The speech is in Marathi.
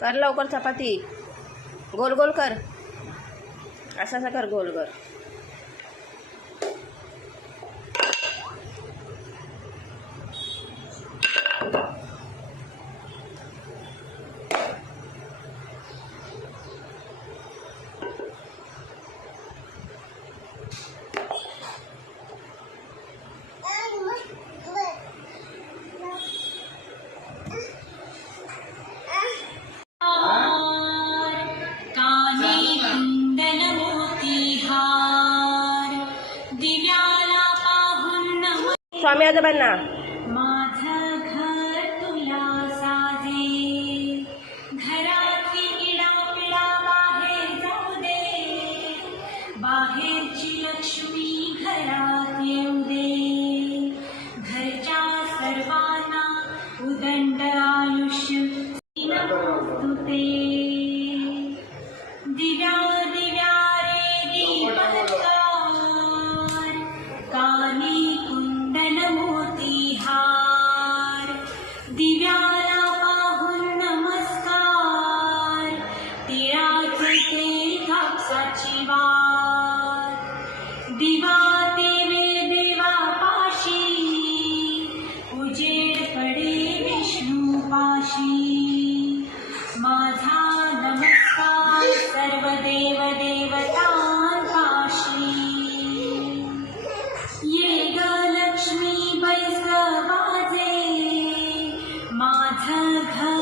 कर लवकर चपाती, गोल गोल कर, असं कर गोल कर. स्वामी आजोबांना. माझं घर तुला साजे, घरातली इडापिडा बाहेर जाऊ दे, बाहेरची लक्ष्मी घरात येऊ दे, घरच्या सर्वांना उदंड आयुष्य तू ते. दिव्या दिव्या रे दीपकार, कानी कुंडल मोती हार, दिव्याला पाहून नमस्कार, तिळाचे तेल कापसाची वार, दिवा देवे देवा पाशी, उजेड पडे विष्णू पाशी. माझा नमस्कार सर्व देव देवतांपाशी. ये ग लक्ष्मी बैस वाजे, माझं घर